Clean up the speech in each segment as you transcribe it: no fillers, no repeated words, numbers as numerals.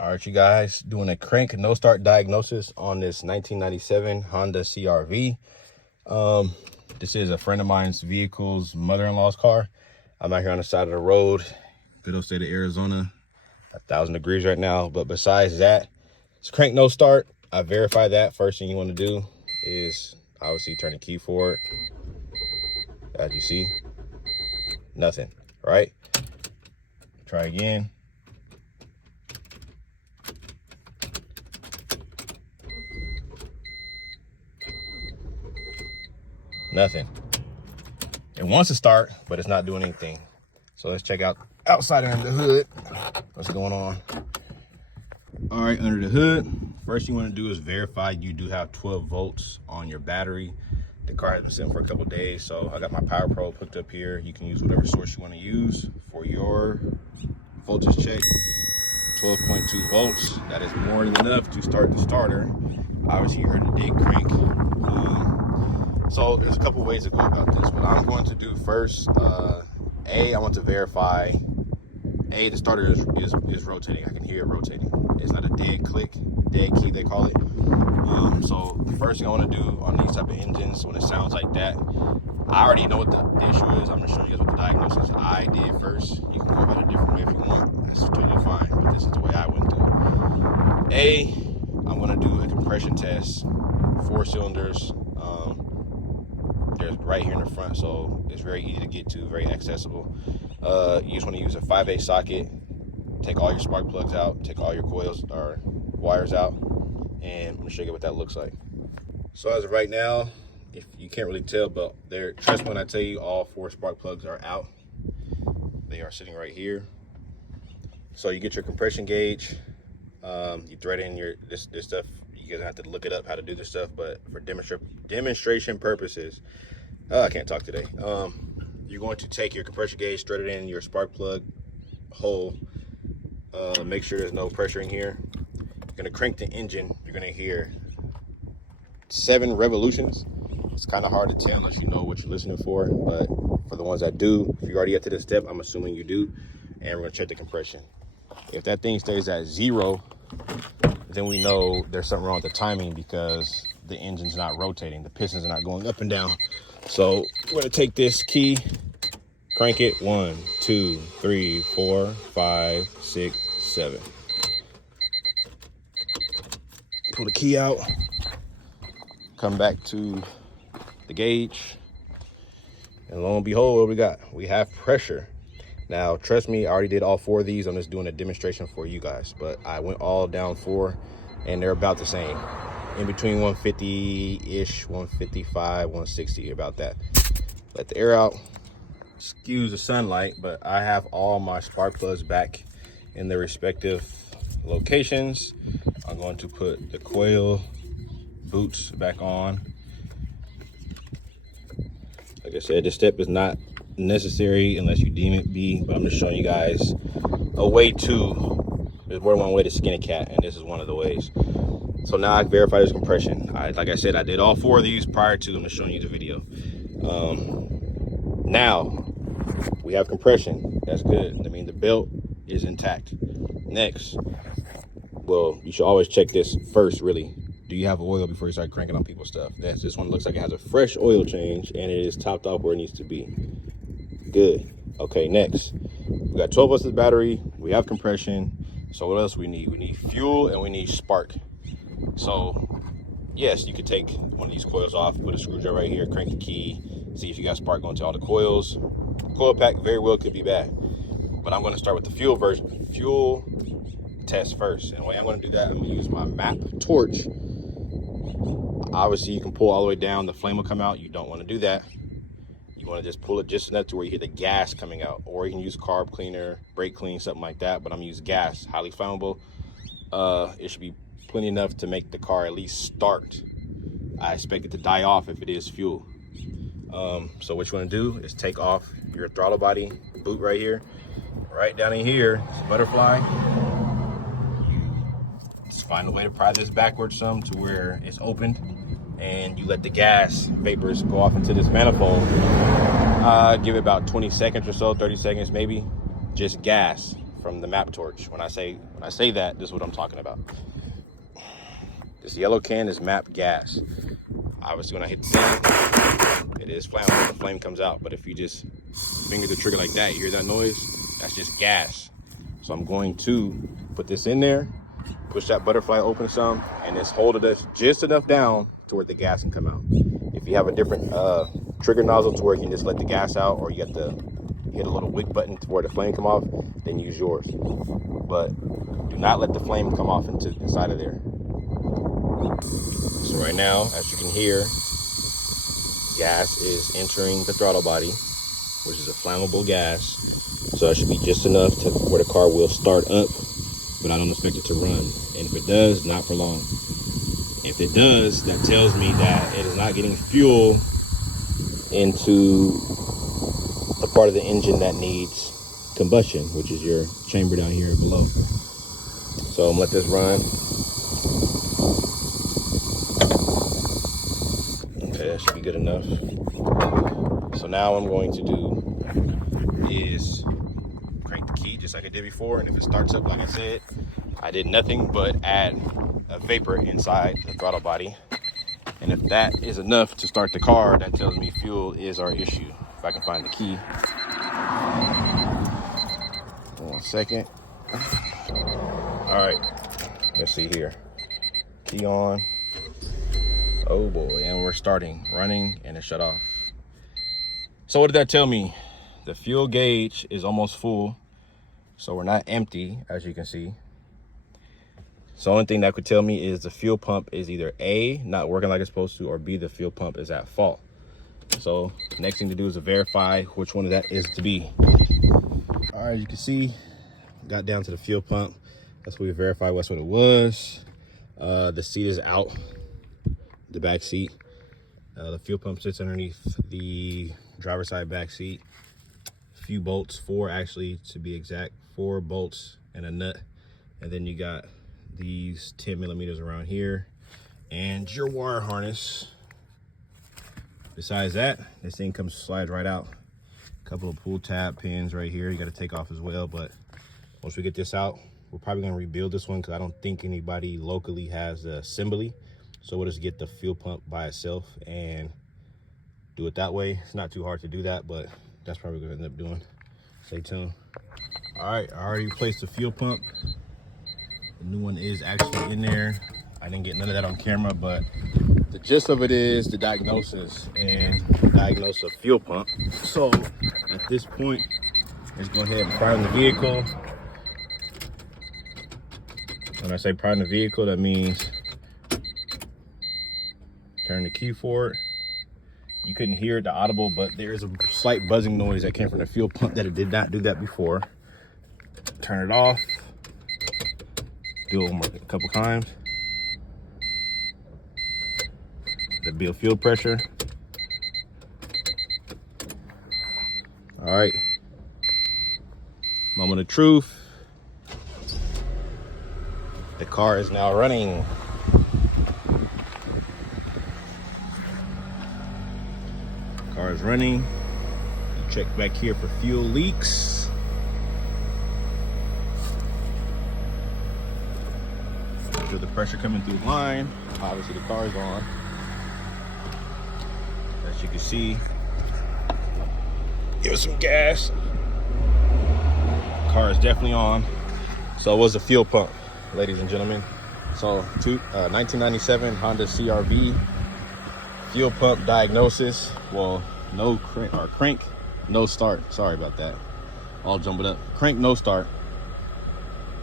All right, you guys, doing a crank no start diagnosis on this 1997 Honda CRV. This is a friend of mine's vehicle's mother-in-law's car. I'm out here on the side of the road, good old state of Arizona, 1,000 degrees right now. But besides that, it's crank no start. I verified that. First thing you want to do is obviously turn the key forward. As you see, nothing, right? Try again. Nothing. It wants to start, but it's not doing anything. So let's check out outside under the hood. What's going on? All right, under the hood, first you want to do is verify you do have 12 volts on your battery. The car has been sitting for a couple days, so I got my power probe hooked up here. You can use whatever source you want to use for your voltage check. 12.2 volts. That is more than enough to start the starter. Obviously, you heard the dead crank. So there's a couple ways to go about this. What I'm going to do first, I want to verify, the starter is rotating. I can hear it rotating. It's not a dead click, dead key they call it. So the first thing I want to do on these type of engines, when it sounds like that, I already know what the issue is. I'm going to show you guys what the diagnosis I did first. You can go about it a different way if you want. That's totally fine, but this is the way I went through it. I'm going to do a compression test, 4 cylinders. There's right here in the front, so it's very easy to get to, very accessible. You just want to use a 5/8 socket, take all your spark plugs out, take all your coils or wires out, and I'm going to show you what that looks like. So as of right now, if you can't really tell, but trust me when I tell you all 4 spark plugs are out. They are sitting right here. So you get your compression gauge, you thread in this stuff. You guys have to look it up how to do this stuff, but for demonstration purposes, I can't talk today. You're going to take your compression gauge, thread it in your spark plug hole, make sure there's no pressure in here. You're gonna crank the engine. You're gonna hear 7 revolutions. It's kind of hard to tell unless you know what you're listening for, but for the ones that do, if you already get to this step, I'm assuming you do, and we're gonna check the compression. If that thing stays at 0, then we know there's something wrong with the timing because the engine's not rotating. The pistons are not going up and down. So we're gonna take this key, crank it, 1, 2, 3, 4, 5, 6, 7. Pull the key out, come back to the gauge, and lo and behold, what we have pressure. Now, trust me, I already did all 4 of these. I'm just doing a demonstration for you guys, but I went all down 4, and they're about the same. In between 150-ish, 155, 160, about that. Let the air out, excuse the sunlight, but I have all my spark plugs back in their respective locations. I'm going to put the coil boots back on. Like I said, this step is not necessary unless you deem it be, but I'm just showing you guys a way to, there's more than one way to skin a cat, and this is one of the ways. So now I verified this compression. Like I said, I did all 4 of these prior to them showing you the video. Now we have compression. That's good. I mean, the belt is intact. Next, well, you should always check this first, really. Do you have oil before you start cranking on people's stuff? This one looks like it has a fresh oil change, and it is topped off where it needs to be. Good. Okay, next. We got 12 volts of the battery. We have compression. So what else we need? We need fuel and we need spark. So yes, you could take one of these coils off, put a screwdriver right here, crank the key, see if you got spark going to all the coils. Coil pack very well could be bad, but I'm going to start with the fuel test first. And the way I'm going to do that, I'm going to use my map torch. Obviously, you can pull all the way down, the flame will come out. You don't want to do that. You want to just pull it just enough to where you hear the gas coming out, or you can use carb cleaner, brake clean, something like that. But I'm using gas, highly flammable. It should be plenty enough to make the car at least start. I expect it to die off if it is fuel. So what you want to do is take off your throttle body boot right here, right down in here, this butterfly. Just find a way to pry this backwards some to where it's opened, and you let the gas vapors go off into this manifold. Give it about 20 seconds or so, 30 seconds maybe, just gas from the map torch. When I say that, this is what I'm talking about. This yellow can is map gas. Obviously, when I hit the send, it is flammable. The flame comes out. But if you just finger the trigger like that, you hear that noise? That's just gas. So I'm going to put this in there, push that butterfly open some, and just hold it just enough down to where the gas can come out. If you have a different trigger nozzle to where you can just let the gas out, or you have to hit a little wick button to where the flame come off, then use yours. But do not let the flame come off into inside of there. So right now, as you can hear, gas is entering the throttle body, which is a flammable gas. So that should be just enough to where the car will start up, but I don't expect it to run. And if it does, not for long. If it does, that tells me that it is not getting fuel into the part of the engine that needs combustion, which is your chamber down here below. So I'm gonna let this run. Okay, that should be good enough. So now what I'm going to do is crank the key just like I did before, and if it starts up like I said, I did nothing but add a vapor inside the throttle body. And if that is enough to start the car, that tells me fuel is our issue. If I can find the key. 1 second. All right, let's see here. Key on. Oh boy, and we're starting, running, and it shut off. So what did that tell me? The fuel gauge is almost full, so we're not empty, as you can see. So the only thing that could tell me is the fuel pump is either A, not working like it's supposed to, or B, the fuel pump is at fault. So next thing to do is to verify which one of that is to be. All right, you can see, got down to the fuel pump. That's what we verified that's what it was. The seat is out, the back seat. The fuel pump sits underneath the driver's side back seat. A few bolts, 4 actually to be exact, 4 bolts and a nut. And then you got these 10 millimeters around here and your wire harness. Besides that, this thing slides right out. A couple of pull tab pins right here you got to take off as well. But once we get this out, we're probably going to rebuild this one because I don't think anybody locally has the assembly. So we'll just get the fuel pump by itself and do it that way. It's not too hard to do that, but that's probably what we're going to end up doing. Stay tuned. All right, I already replaced the fuel pump. The new one is actually in there. I didn't get none of that on camera, but the gist of it is the diagnosis and diagnose a fuel pump. So at this point, let's go ahead and prime the vehicle. When I say prime the vehicle, that means turn the key for it. You couldn't hear it, the audible, but there's a slight buzzing noise that came from the fuel pump that it did not do that before. Turn it off. Do it a couple times. The build fuel pressure. All right. Moment of truth. The car is now running. Car is running. You check back here for fuel leaks. Feel the pressure coming through the line. Obviously the car is on. As you can see, give it some gas. Car is definitely on. So it was a fuel pump, ladies and gentlemen. So 1997 Honda CRV fuel pump diagnosis. Well, no crank, no start. Sorry about that. All jumbled up. Crank, no start.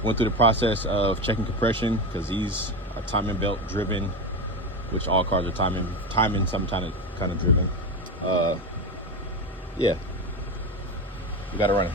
Went through the process of checking compression because these are timing belt driven, which all cars are timing some kind of driven. Yeah, we got it running.